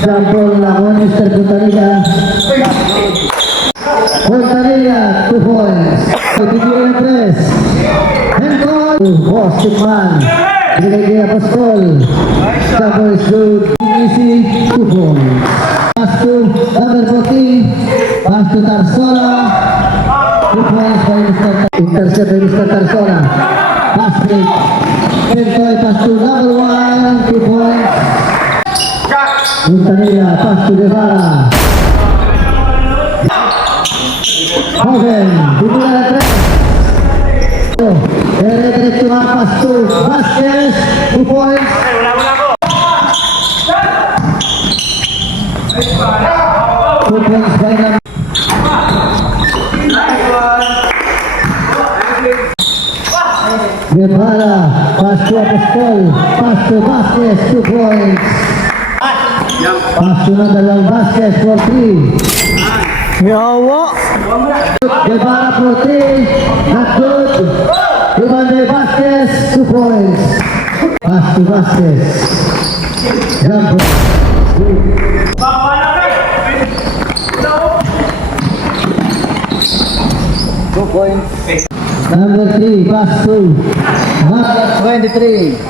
Jump lawan Mr. Puntarilla. Puntarilla, 2 points. Bigyan ng press. And goal. Boston man. Binigay kay Apostol. Jumper is good. Easy, 2 points. Pass to number 14. Pass to Tarsona. 2 points by Mr. Intercept by Mr. Tarsona. Pass break. Pentoy, pass to number 1. 2 points. Puntarilla, pass to Guevara. Hogan, bigyan ng press. Diretso nga, pass to Vasquez. 2 points. Guevara, pass to Apostol, pass to Vasquez, 2 points. Pass to Nadalong Vasquez for 3. Yawa. Guevara for 3, not good. Rebound Vasquez, 2 points. Pass to Vasquez. Jumper. 2 points. Number 3, pass to number 23.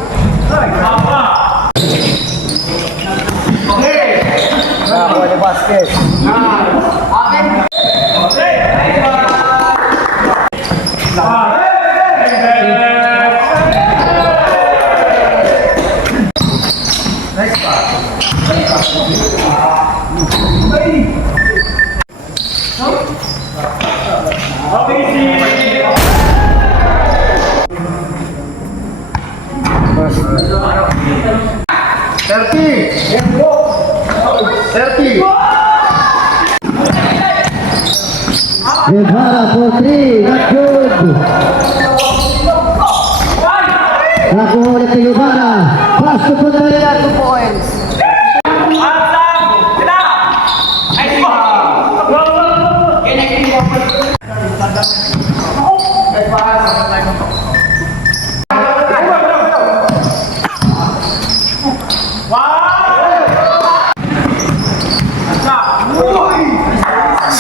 Nakuha ni Vasquez. Guevara for 3, not good. Nakuha ulit ni Guevara. Pass to Puntarilla, 2 points.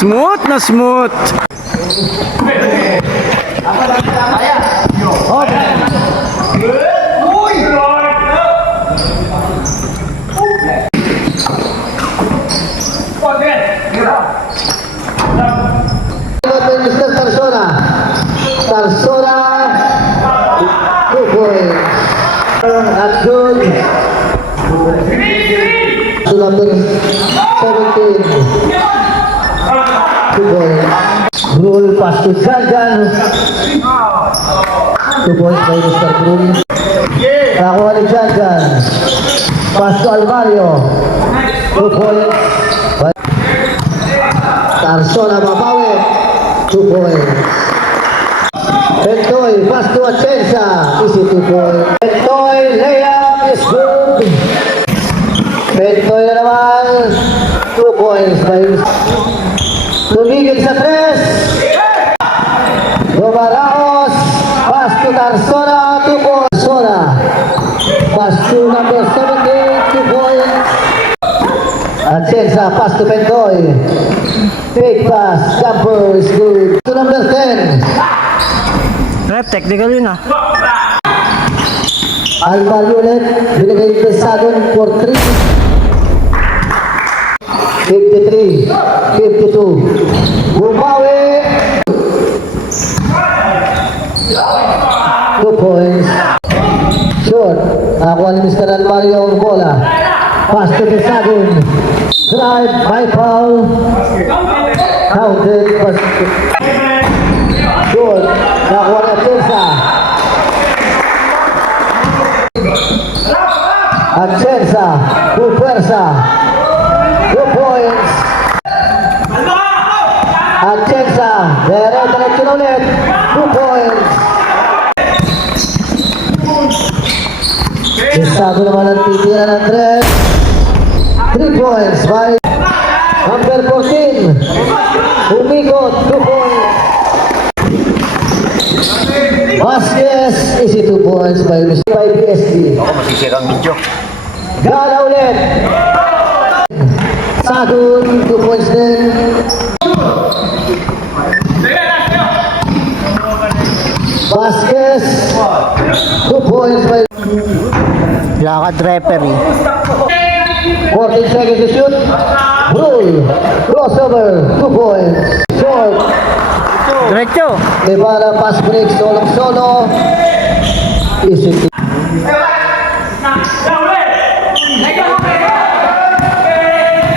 Smooth na smooth. Mr. Tarsona. Tarsona. 2 points. Not good. So number 17. 2 points. Brul pass to Janjan. 2 points by Mr. Brul. Nakuha ni Janjan. Pass to Alvario. 2 points. Tarsona mabawi. 2 points. Pentoy pass to Atienza. Easy 2 points. Pentoy layup is good. Pentoy na naman. 2 points by tumigil sa 3. Gomaraos. Pass to Tarsona. 2 points. Tarsona. Pass to number 17. 2 points. Atienza. Pass to Pentoy. Fake pass. Jumper is good. To number 10. Rep, technical yun ah. Alvario ulit. Binigay kay Sagon for 3. 53, 52. Bumawi. 2 points. Short. Nakuha ni Mr. Alvario ang bola. Pass to Sagon. Drive, my foul. Counted. Short. Nakuha ni Atienza. Atienza. Pupuersa. 2 points. Atienza. Diretso na ulit. 2 points. Isago naman ang titira ng 3 points by number 14. Umikot. 2 points. Vasquez. Easy 2 points. points by BSD. Ako, masisirang video. Gala ulit. Sagun, 2 points din. Vasquez, 2 points by Lakad referee. 14 seconds to shoot. Rule, crossover, 2 points. Short, Diretso. Guevara, pass break, solo. Easy.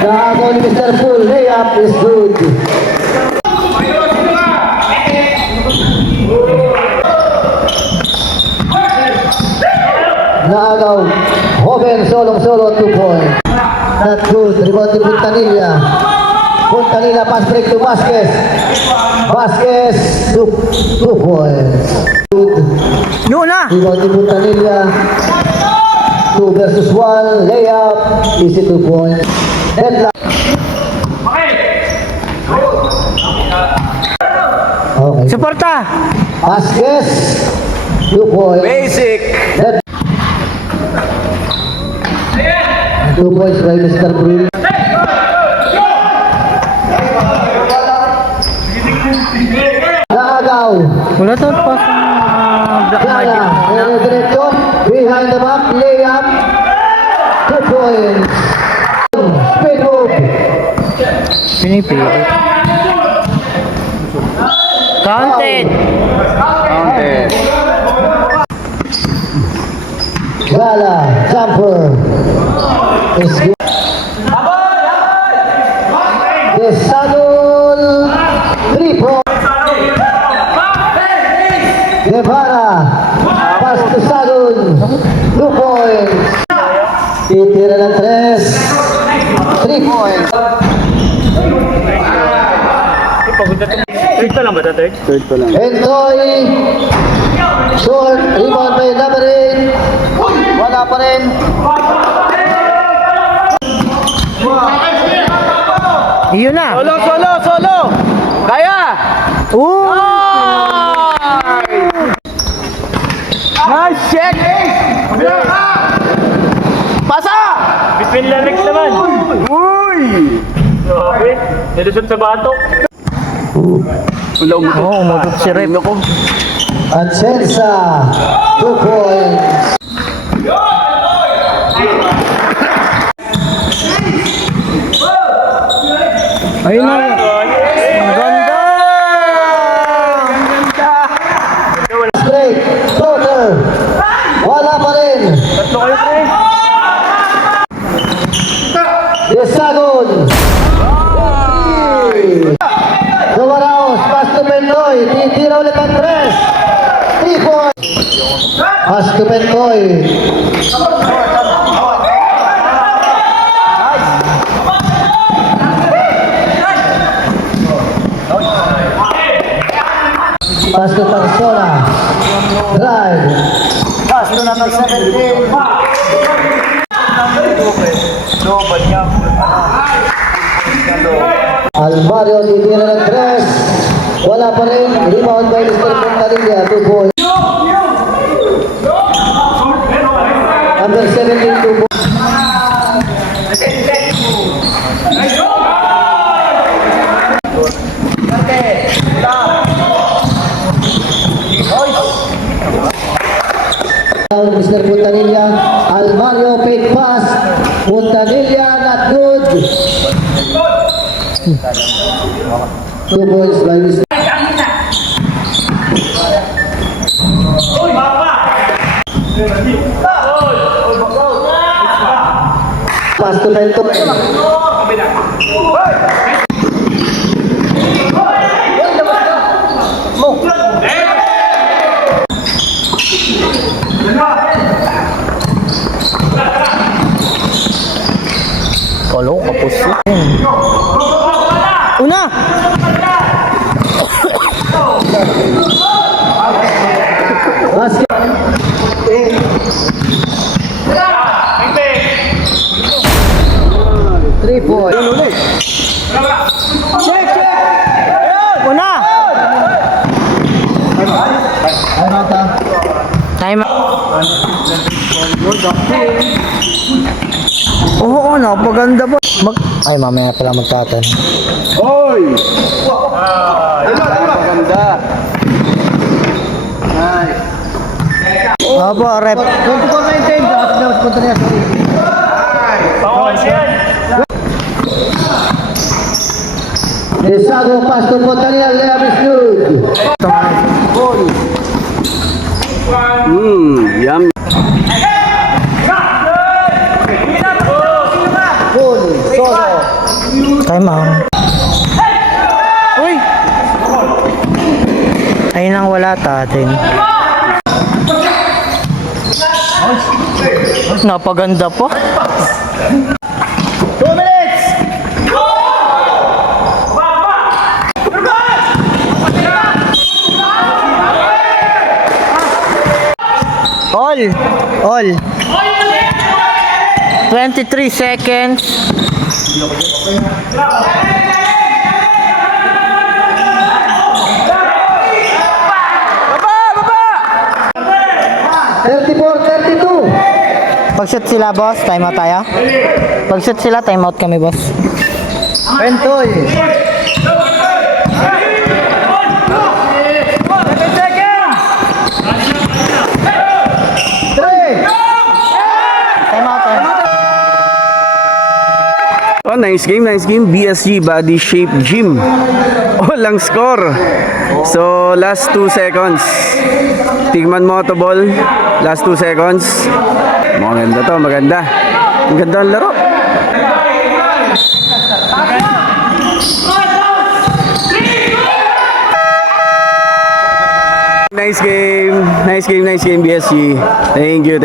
Nakago ni Mr. Pool, layup is good. Naagaw, Hoven, solo, 2 points. Not good, rebound to Puntanilla. Puntanilla, pass break to Vasquez. Vasquez, 2 points. Good. Yun na. Rebound to Puntanilla. 2 versus 1, layup, easy 2 points. Headlock. Okay. Suporta. Vasquez, 2 points. Basic. Head. 2 points by Mr. Brul. Naagaw. Wala to pa sa black Gala, magic. diretso, behind the back, layup, 2 points. Speed move. Pinipili. Counted. Counted. Gala, jumper. Is good. Desadol, 3 points. Guevara, pass to Sagun, 2 points. Titira ng 3 points. Third pa lang ba ito? Third pa lang. Enjoy. Short, rebound by number 8. Wala pa rin. Yun na. Solo! Kaya! Nice check! Pasa! Between the legs naman. Uy! Grabe. Nilusot sa batok. Wala mo. Oo, umutot si Rep. Atienza, 2 points. Ayun na. Ang ganda. Straight, floater. Wala pa rin. Tatlo kayo, pre. Desagon. Dumaraos, pass to Pentoy. Titira ulit ang 3 points. Pass to Pentoy. Pass to Persona. Drive. Pass to number 17. Almario titira ng 3. Wala pa rin. Rebound by Mr. Puntanilla. 2 points. Number 17, 2 points. Mr. Puntanilla, Almario fake pass, Puntanilla not good. 2 points by Mr. Pass to Bento. Kalo, kapos yun. Una! Basket. 3 points. Una! Ano ta? Time out. Oo, napaganda po. Ay, mamaya pala magtatan. Hoy! Maganda. Opo, rep. 24-19. Punta niya. Panguhan siya yan. Desago, Pastor Montaniel, Lea Bisnud. Yum. Time out. Uy! Ayun ang wala tatin. Napaganda po. 2 minutes! All. 23 seconds. Baba! 34-32. Pag-shoot sila, boss, time out tayo. Pag-shoot sila, time out kami, boss. Pentoy. Oh, nice game. BSG Body Shape Gym. Walang score. So, last 2 seconds. Tigman mo to ball. Last 2 seconds. Maganda to, maganda. Ang ganda ang laro. Nice game, BSG. Thank you.